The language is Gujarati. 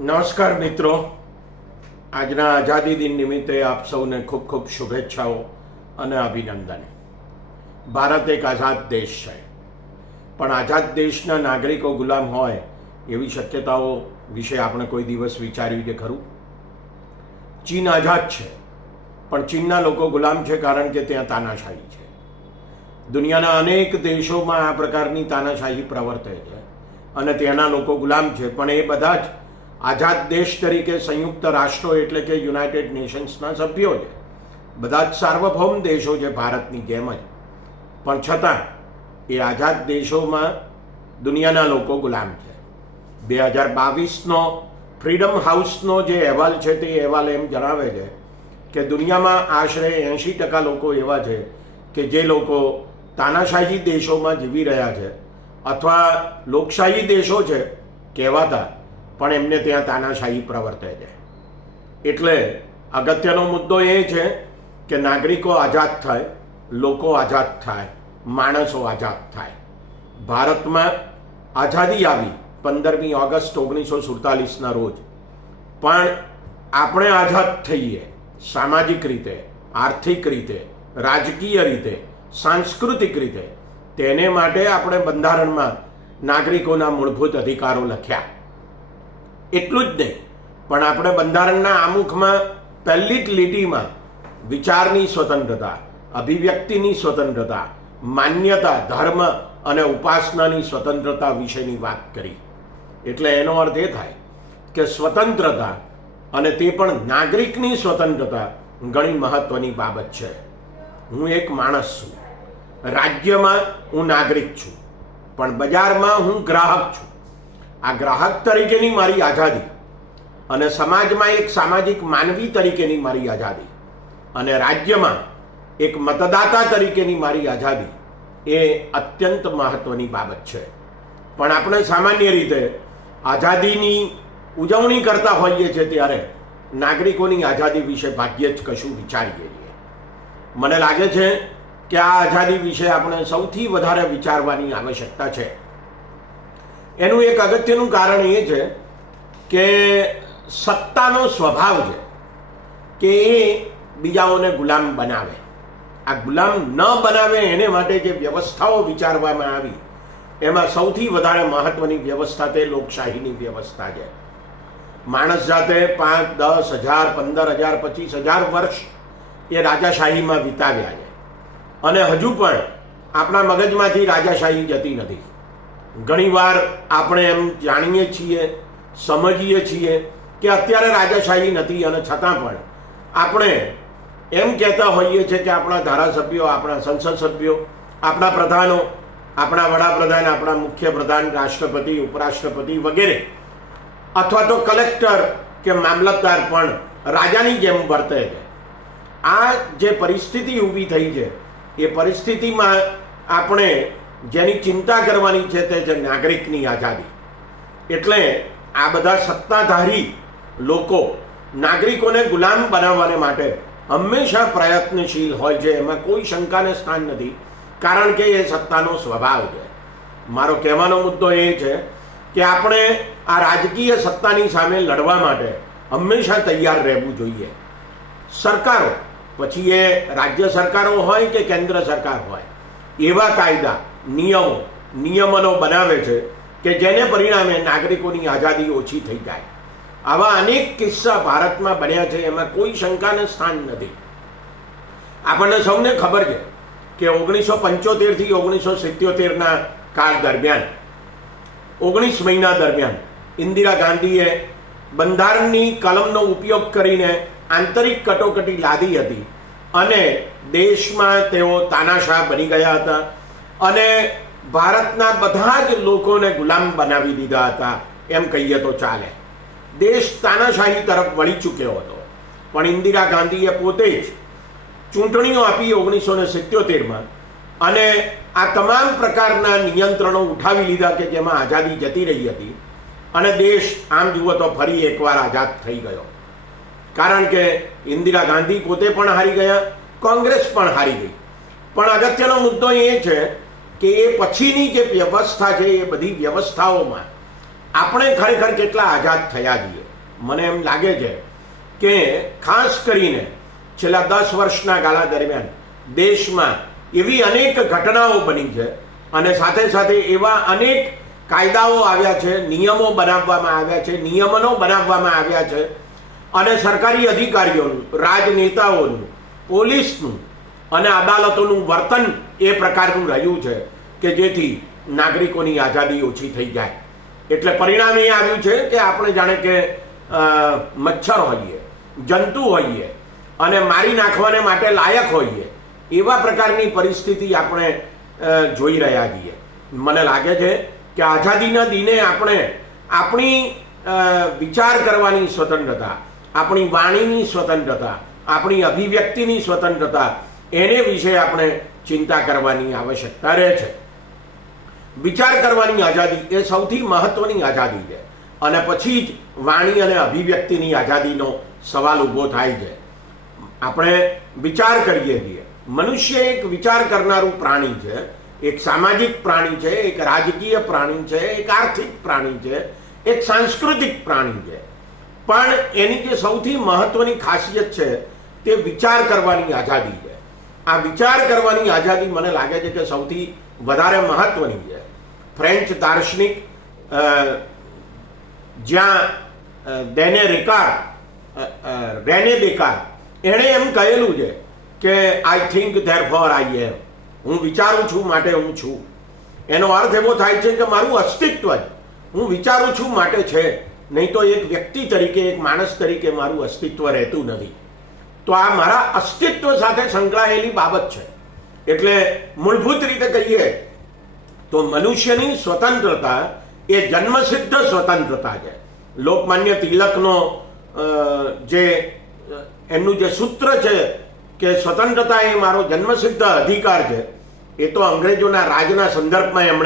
નમસ્કાર મિત્રો. આજના આઝાદી દિન નિમિત્તે આપ સૌને ખૂબ ખૂબ શુભેચ્છાઓ અને અભિનંદન. ભારત એક આઝાદ દેશ છે. પણ આઝાદ દેશના નાગરિકો ગુલામ હોય એવી શક્યતાઓ વિશે આપણે કોઈ દિવસ વિચાર્યું છે ખરું? ચીન આઝાદ છે, પણ ચીનના લોકો ગુલામ છે કારણ કે ત્યાં તાનાશાહી છે. દુનિયાના અનેક દેશોમાં આ પ્રકારની તાનાશાહી પ્રવર્તે છે અને ત્યાંના લોકો ગુલામ છે, પણ એ બધા જ આઝાદ દેશ તરીકે સંયુક્ત રાષ્ટ્રો એટલે કે યુનાઇટેડ નેશન્સના સભ્યો છે. બધા જ સાર્વભૌમ દેશો છે ભારતની જેમ જ. પણ છતાં, એ આઝાદ દેશોમાં દુનિયાના લોકો ગુલામ છે. બે હજાર બાવીસનો ફ્રીડમ હાઉસનો જે અહેવાલ છે તે અહેવાલ એમ જણાવે છે કે દુનિયામાં આશરે એંશી ટકા લોકો એવા છે કે જે લોકો તાનાશાહી દેશોમાં જીવી રહ્યા છે અથવા લોકશાહી દેશો છે કહેવાતા પણ એમને ત્યાં તાનાશાહી પ્રવર્તે છે. એટલે અગત્યનો મુદ્દો એ છે કે નાગરિકો આઝાદ થાય, લોકો આઝાદ થાય, માણસો આઝાદ થાય. ભારતમાં આઝાદી આવી પંદરમી ઓગસ્ટ ઓગણીસો સુડતાલીસના રોજ. પણ આપણે આઝાદ થઈએ સામાજિક રીતે, આર્થિક રીતે, રાજકીય રીતે, સાંસ્કૃતિક રીતે, તેને માટે આપણે બંધારણમાં નાગરિકોના મૂળભૂત અધિકારો લખ્યા. એટલું જ નહીં. પણ આપણે બંધારણના આમુખમાં પહેલી જ લીટીમાં વિચારની સ્વતંત્રતા, અભિવ્યક્તિની સ્વતંત્રતા, માન્યતા, ધર્મ અને ઉપાસનાની સ્વતંત્રતા વિશેની વાત કરી. એટલે એનો અર્થ એ થાય કે સ્વતંત્રતા અને તે પણ નાગરિકની સ્વતંત્રતા ઘણી મહત્વની બાબત છે. હું એક માણસ છું. રાજ્યમાં હું નાગરિક છું. પણ બજારમાં હું ગ્રાહક છું. આ ગ્રાહક તરીકેની મારી આઝાદી અને સમાજમાં એક સામાજિક માનવી તરીકેની મારી આઝાદી અને રાજ્યમાં એક મતદાતા તરીકેની મારી આઝાદી એ અત્યંત મહત્વની બાબત છે. પણ આપણે સામાન્ય રીતે આઝાદીની ઉજવણી કરતા હોઈએ છીએ ત્યારે નાગરિકોની આઝાદી વિશે ભાગ્યે જ કશું વિચારીએ છીએ. મને લાગે છે કે આ આઝાદી વિશે આપણે સૌથી વધારે વિચારવાની આવશ્યકતા છે. એનું એક અગત્યનું કારણ એ છે કે સત્તાનો સ્વભાવ છે કે એ બીજાઓને ગુલામ બનાવે. આ ગુલામ ન બનાવે એને માટે જે વ્યવસ્થાઓ વિચારવામાં આવી, એમાં સૌથી વધારે મહત્વની વ્યવસ્થા તે લોકશાહીની વ્યવસ્થા છે. માણસ જાતે પાંચ, દસ હજાર, પંદર હજાર, પચીસ હજાર વર્ષ એ રાજાશાહીમાં વિતાવ્યા છે. અને હજુ પણ આપણા મગજમાંથી રાજાશાહી જતી નથી. ઘણીવાર આપણે એમ જાણીએ છીએ, સમજીએ છીએ કે અત્યારે રાજાશાહી નથી અને છતાં પણ આપણે એમ કહેતા હોઈએ છીએ કે આપણા ધારાસભ્યો, આપણા સંસદ સભ્યો, આપણા પ્રધાનો, આપણા વડાપ્રધાન, આપણા મુખ્ય પ્રધાન, રાષ્ટ્રપતિ, ઉપરાષ્ટ્રપતિ વગેરે અથવા તો કલેક્ટર કે મામલતદાર પણ રાજાની જેમ વર્તે છે. આ જે પરિસ્થિતિ ઊભી થઈ છે, એ પરિસ્થિતિમાં આપણે જેની ચિંતા કરવાની છે તે છે નાગરિકની આઝાદી. એટલે આ બધા સત્તાધારી લોકો નાગરિકોને ગુલામ બનાવવાને માટે હંમેશા પ્રયત્નશીલ હોય છે. એમાં કોઈ શંકાને સ્થાન નથી. કારણ કે એ સત્તાનો સ્વભાવ છે. મારો કહેવાનો મુદ્દો એ છે કે આપણે આ રાજકીય સત્તાની સામે લડવા માટે હંમેશા તૈયાર રહેવું જોઈએ. સરકારો, પછી એ રાજ્ય સરકારો હોય કે કેન્દ્ર સરકાર હોય, એવા કાયદા નિયમો, નિયમનો બનાવે છે કે જેને પરિણામે નાગરિકોની આઝાદી ઓછી થઈ જાય. આવા અનેક કિસ્સા ભારતમાં બન્યા છે, એમાં કોઈ શંકાને સ્થાન નથી. આપણને સૌને ખબર છે કે ઓગણીસો પંચોતેરથી ઓગણીસો સિત્યોતેરના કાળ દરમિયાન, ઓગણીસ મહિના દરમિયાન ઇન્દિરા ગાંધીએ બંધારણની કલમનો ઉપયોગ કરીને આંતરિક કટોકટી લાદી હતી અને દેશમાં તેઓ તાનાશાહ બની ગયા હતા. અને ભારતના બધા જ લોકોને ગુલામ બનાવી દીધા હતા. એમ કહીએ તો ચાલે. દેશ તાનાશાહી તરફ વળી ચૂક્યો હતો. પણ ઇન્દિરા ગાંધીએ પોતે જ ચૂંટણીઓ આપી ઓગણીસો ને સિત્યોતેરમાં અને આ તમામ પ્રકારના નિયંત્રણો ઉઠાવી લીધા કે જેમાં આઝાદી જતી રહી હતી. અને દેશ, આમ જુઓ તો ફરી એકવાર આઝાદ થઈ ગયો. કારણ કે ઇન્દિરા ગાંધી પોતે પણ હારી ગયા, કોંગ્રેસ પણ હારી ગઈ. પણ અગત્યનો મુદ્દો એ છે કે એ પછીની જે વ્યવસ્થા છે એ બધી વ્યવસ્થાઓમાં આપણે ખરેખર કેટલા આઝાદ થયા છીએ. મને એમ લાગે છે કે ખાસ કરીને છેલ્લા દસ વર્ષના ગાળા દરમિયાન દેશમાં એવી અનેક ઘટનાઓ બની છે અને સાથે સાથે એવા અનેક કાયદાઓ આવ્યા છે, નિયમો બનાવવામાં આવ્યા છે, નિયમનો બનાવવામાં આવ્યા છે અને સરકારી અધિકારીઓનું, રાજનેતાઓનું, પોલીસનું અને અદાલતોનું વર્તન એ પ્રકારનું રહ્યું છે કે જેથી નાગરિકોની આઝાદી ઓછી થઈ જાય. એટલે પરિણામ એ આવ્યું છે કે આપણે જાણે કે મચ્છર હોઈએ, જંતુ હોઈએ અને મારી નાખવાને માટે લાયક હોઈએ, એવા પ્રકારની પરિસ્થિતિ આપણે જોઈ રહ્યા છીએ. મને લાગે છે કે આઝાદીના દિને આપણે આપણી વિચાર કરવાની સ્વતંત્રતા, આપણી વાણીની સ્વતંત્રતા, આપણી અભિવ્યક્તિની સ્વતંત્રતા એને વિશે આપણે ચિંતા કરવાની આવશ્યકતા રહે છે. વિચાર કરવાની આઝાદી એ સૌથી મહત્વની આઝાદી છે. અને પછી જ વાણી અને અભિવ્યક્તિની આઝાદીનો સવાલ ઊભો થાય છે. આપણે વિચાર કરીએ છીએ. મનુષ્ય એક વિચાર કરનારું પ્રાણી છે. એક સામાજિક પ્રાણી છે, એક રાજકીય પ્રાણી છે, એક આર્થિક પ્રાણી છે, એક સાંસ્કૃતિક પ્રાણી છે. પણ એની જે સૌથી મહત્વની ખાસિયત છે તે વિચાર કરવાની આઝાદી છે. આ વિચાર કરવાની આઝાદી મને લાગે છે કે સૌથી વધારે મહત્વની છે. ફ્રેન્ચ દાર્શનિક જ્યાં ડેને રેકાર રેને બેકાર, એણે એમ કહેલું છે કે I think therefore I am હું વિચારું છું માટે હું છું. એનો અર્થ એવો થાય છે કે મારું અસ્તિત્વ જ હું વિચારું છું માટે છે. નહીં તો એક વ્યક્તિ તરીકે, એક માણસ તરીકે મારું અસ્તિત્વ રહેતું નથી. તો આ મારા અસ્તિત્વ સાથે સંકળાયેલી બાબત છે. એટલે મૂળભૂત રીતે કહીએ તો મનુષ્યની સ્વતંત્રતા એ જન્મસિદ્ધ સ્વતંત્રતા છે. લોકમાન્ય તિલકનો જે એમનું જે સૂત્ર છે કે સ્વતંત્રતા એ મારો જન્મસિદ્ધ અધિકાર છે, એ તો અંગ્રેજોના રાજના સંદર્ભમાં એમણે